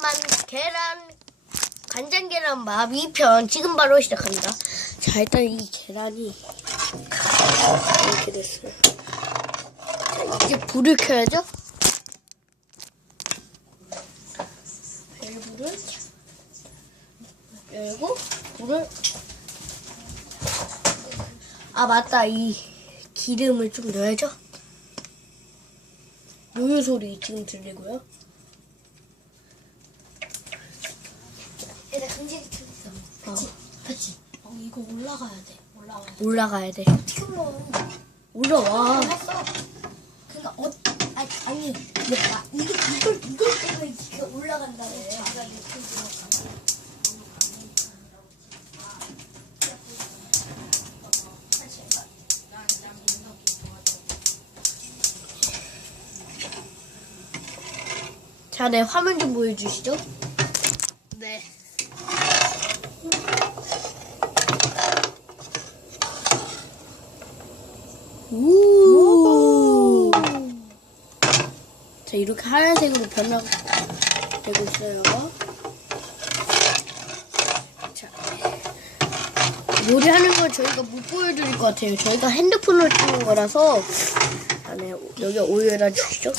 만 계란 간장 계란 맛 2편 지금 바로 시작합니다. 자 일단 이 계란이 이렇게 됐어요. 자 이제 불을 켜야죠. 벨불을 열고 불을 아 맞다 이 기름을 좀 넣어야죠. 요요 소리 지금 들리고요. 얘가 굉장히 틀렸어. 그치? 그치? 어, 이거 올라가야 돼. 올라가야 돼. 올라가야 돼. 어떻게 올라와? 올라와. 했어. 그니까, 어, 아니, 아니, 나, 이거, 이걸, 이걸 때문에 이게 올라간다고. 자가 유튜브로. 자, 네, 화면 좀 보여주시죠. 네. 우. 자, 이렇게 하얀색으로 변화되고 있어요. 자. 요리하는 건 저희가 못 보여드릴 것 같아요. 저희가 핸드폰으로 찍는 거라서. 자, 네, 여기 오일해 주시죠.